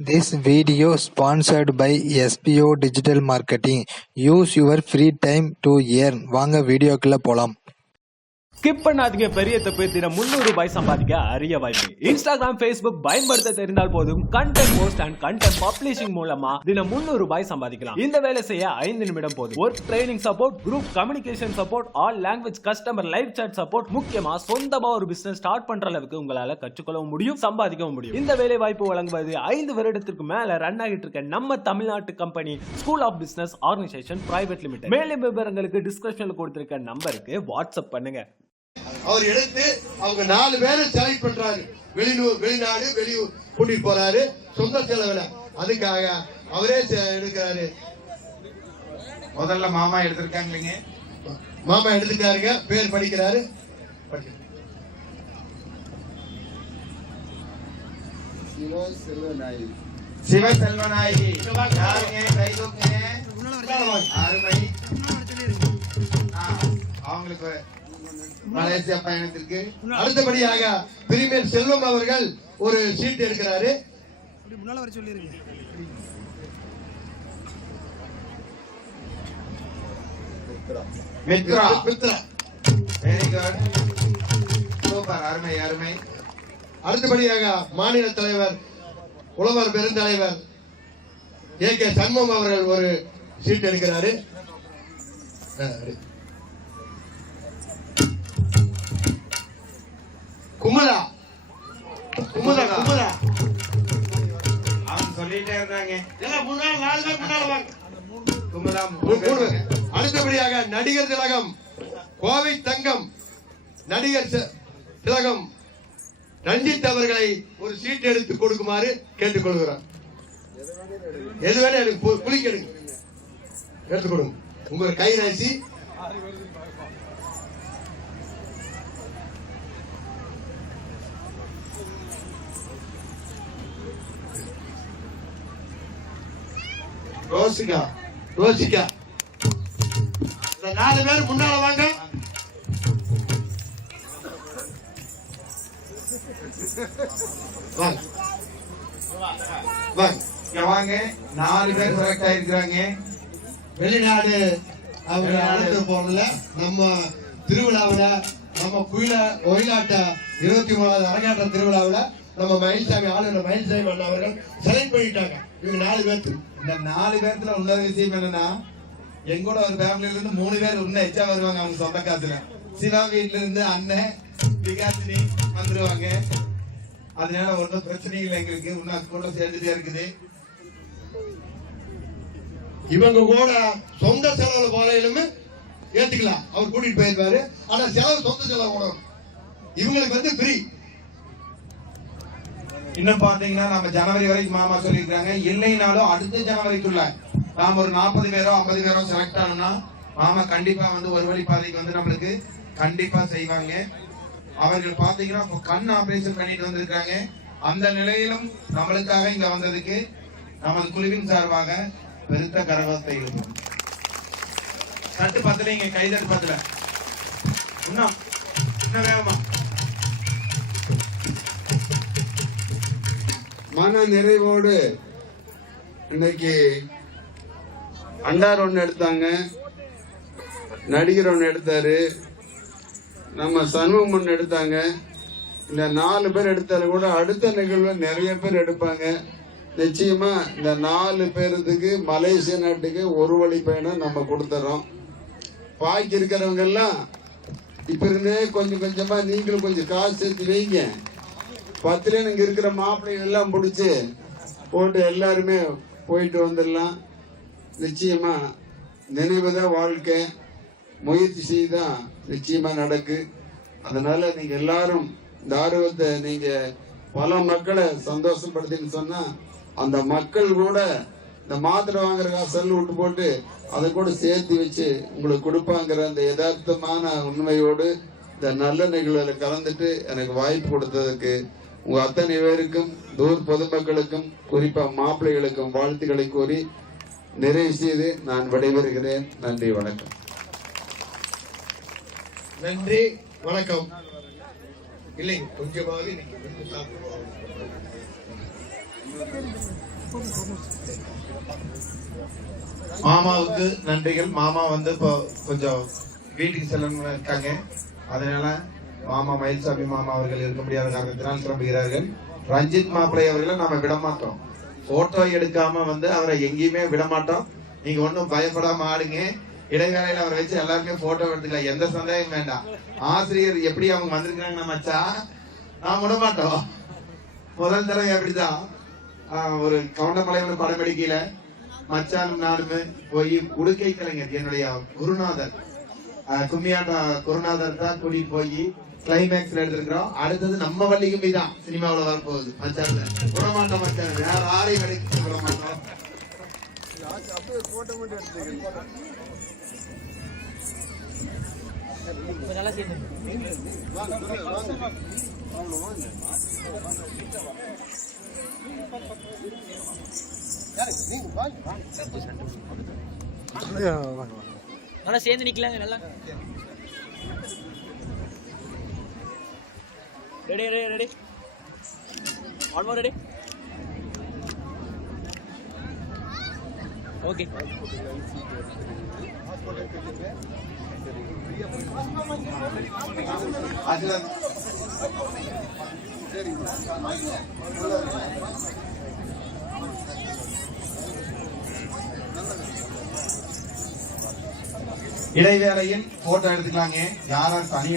This video sponsored by SPO Digital Marketing. Use your free time to earn. வாங்க வீடியோக்குள்ள போலாம். Skip பண்ணாதீங்க. பெரிய தப்பு. தினம் 300 ரூபாய் சம்பாதிக்க அரிய வாய்ப்பு. இன்ஸ்டாகிராம், ஃபேஸ்புக் பயன்படுத்த தெரிந்தால் போதும் content post and content publishing மூலமா தினம் 300 ரூபாய் சம்பாதிக்கலாம். இந்த வேலை செய்ய 5 நிமிடம் போதும். Work training support, group communication support, all language customer live chat support, முக்கியமா சொந்தமா ஒரு பிசினஸ் ஸ்டார்ட் பண்ற அளவுக்கு உங்களால கற்றுக்கொள்ளவும் முடியும், சம்பாதிக்கவும் முடியும். இந்த வேலை வாய்ப்பு வழங்குவது 5 வருடத்திற்கு மேல ரன் ஆகிட்டு இருக்க நம்ம தமிழ்நாட்டு company school of business organisation private limited. மேலும் விவரங்களுக்கு டிஸ்கிரிப்ஷன்ல கொடுத்திருக்க நம்பருக்கு வாட்ஸ்அப் பண்ணுங்க. அவர் எடுத்து அவங்க 4 பேரை செலக்ட் பண்றாரு. வெளிநாடு வெளியூர் கூட்டிட்டு போறாரு சொந்த செலவுல. அதுக்காக அவரே எடுக்கிறாரு. முதல்ல மாமா எடுத்திருக்காங்க. மாமா எடுத்துட்டாருங்க. பேர் படிக்கிறாரு. சிவசெல்வநாயகி. அவங்களுக்கு மலேசியா பயணத்திற்கு. அடுத்தபடியாக பிரிமியர் செல்வம் அவர்கள் ஒரு சீட் எடுக்கிறாரு. மித்ரா. வெரி குட், சூப்பர், அருமை அருமை. அடுத்தபடியாக மாநில தலைவர் உழவர் பெருந்தலைவர் AK சண்முகம் அவர்கள் ஒரு சீட் எடுக்கிறாரு. குமரா குமரா குமரா அவங்க சொல்லிட்டே இருந்தாங்க. அடுத்தபடியாக நடிகர் திலகம் கோவை தங்கம் நடிகர் திலகம் ரஞ்சித் அவர்களை ஒரு சீட் எடுத்து கொடுக்குமாறு கேட்டுக்கொள்கிறோம். எது வேணா எனக்கு குளிக்க எடுங்க, எடுத்து கொடுங்க. உங்க கை ராசி ரோசிகா. ரோசிகா, இந்த 4 பேர் முன்னால வாங்க. வாங்க வாங்க. 4 பேர் செலக்ட் ஆயிருக்காங்க. வெளிநாடு அவங்க அழைத்து போனதுல நம்ம திருவிழாவில நம்ம ஒயிலாட்ட 23வது அரங்காட்ட திருவிழாவில நம்ம மயில்சாமி ஆளுநர் மயில்சாமி அண்ணா அவர்கள் செலக்ட் பண்ணிட்டாங்க. இவங்க 4 பேருக்கு. இந்த 4 பேர்த்துல உள்ள விஷயம் என்னன்னா, எங்கூட ஒரு ஃபேமிலில இருந்து 3 பேர் இன்னும் எச்சா வருவாங்க. அவங்க சொந்த காசுல சிவா வீட்டுல இருந்து அண்ணன் விகாசினி வந்துருவாங்க. அதனால ஒன்றும் பிரச்சனை இல்லை எங்களுக்கு. இன்னும் கூட சேர்ந்துட்டே இருக்குது. இவங்க கூட சொந்த செலவுல போறையிலுமே ஏத்துக்கலாம். அவர் கூட்டிட்டு போயிருப்பாரு. ஆனா செலவு சொந்த செலவு கூட இவங்களுக்கு வந்து ஃப்ரீ. இன்னும் பாத்தீங்கன்னா நம்ம ஜனவரி வரைக்கும் மாமா சொல்லியிருக்காங்க. இல்லைனாலும் அடுத்த ஜனவரிக்குள்ள நாம ஒரு 40 பேரோ 50 பேரோ செலக்ட் ஆனோம்னா மாமா கண்டிப்பா வந்து ஒரு வழி பாதைக்கு வந்து நம்மளுக்கு கண்டிப்பா செய்வாங்க. அவர்கள் பாத்தீங்கன்னா கண் ஆபரேஷன் பண்ணிட்டு வந்திருக்காங்க. அந்த நிலையிலும் நம்மளுக்காக இங்க வந்ததுக்கு நமது குழுவின் சார்பாக பெருத்த கரகத்தை எழுப்போம். தட்டு பத்தல, இங்க கைதட்டு பத்தல. இன்னும் வேகமா. மன நிறைவோடு இன்னைக்கு அண்டார் ஒன்று எடுத்தாங்க, நடிகர் ஒன்று எடுத்தாரு, நம்ம சண்முகம் ஒன்று எடுத்தாங்க. இந்த 4 பேர் எடுத்தாலும் கூட அடுத்த நிகழ்வு நிறைய பேர் எடுப்பாங்க. நிச்சயமா இந்த 4 பேருக்கு மலேசிய நாட்டுக்கு ஒரு வழி பயணம் நம்ம கொடுத்துறோம். பாக்கி இருக்கிறவங்க எல்லாம் இப்ப இருந்தே கொஞ்சம் கொஞ்சமா நீங்களும் கொஞ்சம் காசு சேர்த்து வைங்க. 10ல இங்க இருக்கிற மாப்பிள்ளைகள் எல்லாம் பிடிச்சு போட்டு எல்லாருமே போயிட்டு வந்துடலாம். நிச்சயமா நினைவுதான் வாழ்க்கை, முயற்சி செய்தான் நிச்சயமா நடக்கு. அதனால நீங்க எல்லாரும் இந்த ஆர்வத்தை நீங்க பல மக்களை சந்தோஷப்படுத்தின்னு சொன்னா அந்த மக்கள் கூட இந்த மாத்திரை வாங்குற காசெல்லாம் விட்டு போட்டு அதை கூட சேர்த்து வச்சு உங்களுக்கு கொடுப்பாங்கிற அந்த யதார்த்தமான உண்மையோடு இந்த நல்ல நிகழ்வுல கலந்துட்டு எனக்கு வாய்ப்பு கொடுத்ததுக்கு உங்க அத்தனை பேருக்கும் தூர் பொதுமக்களுக்கும் குறிப்பா மாப்பிள்ளைகளுக்கும் வாழ்த்துக்களை கூறி நிறைவு செய்து நான் விடைபெறுகிறேன். நன்றி, வணக்கம். நன்றி, வணக்கம். இல்லை கொஞ்சமாக மாமாவுக்கு நன்றிகள். மாமா வந்து இப்போ கொஞ்சம் வீட்டுக்கு செல்லணும் இருக்காங்க. அதனால மாமா மயில்சாமி மாமா அவர்கள் இருக்க முடியாத காரணத்தினால் கிளம்புகிறார்கள். ரஞ்சித் மாப்பிள்ளை அவர்களை நாம விட மாட்டோம். போட்டோ எடுக்காம வந்து அவரை எங்கேயுமே விட மாட்டோம். நீங்க ஒன்னும் பயப்படாம ஆடுங்க. இடைவேளையில அவரை வச்சு எல்லாருமே போட்டோ எடுத்துக்கலாம், எந்த சந்தேகம் வேண்டாம். ஆசிரியர் எப்படி அவங்க வந்திருக்காங்க மச்சா, நான் விட மாட்டோம். முதல் தடவை அப்படிதான் ஒரு கவுண்டமலையில படம் எடுக்கல மச்சான் நானுமே போய் உடுக்கை கலைஞர் என்னுடைய குருநாதர் கும்மியாட்டா குருநாதர் தான் கூட்டிட்டு போய் கிளைமேக்ஸ்ல எடுத்திருக்கிறோம். அடுத்தது நம்ம வள்ளிக்கும்பி தான் சினிமாவில் வரப்போகுது. மச்சான் விட மாட்டோம், மச்சான் வேற யாரையும் எடுக்க விட மாட்டோம். சேர்ந்து நிக்கலாங்க நல்லா. Ready ready ready one more ready okay. இடைவேளையில் போட்டோ எடுத்துக்கலாங்க. யாரும் தனி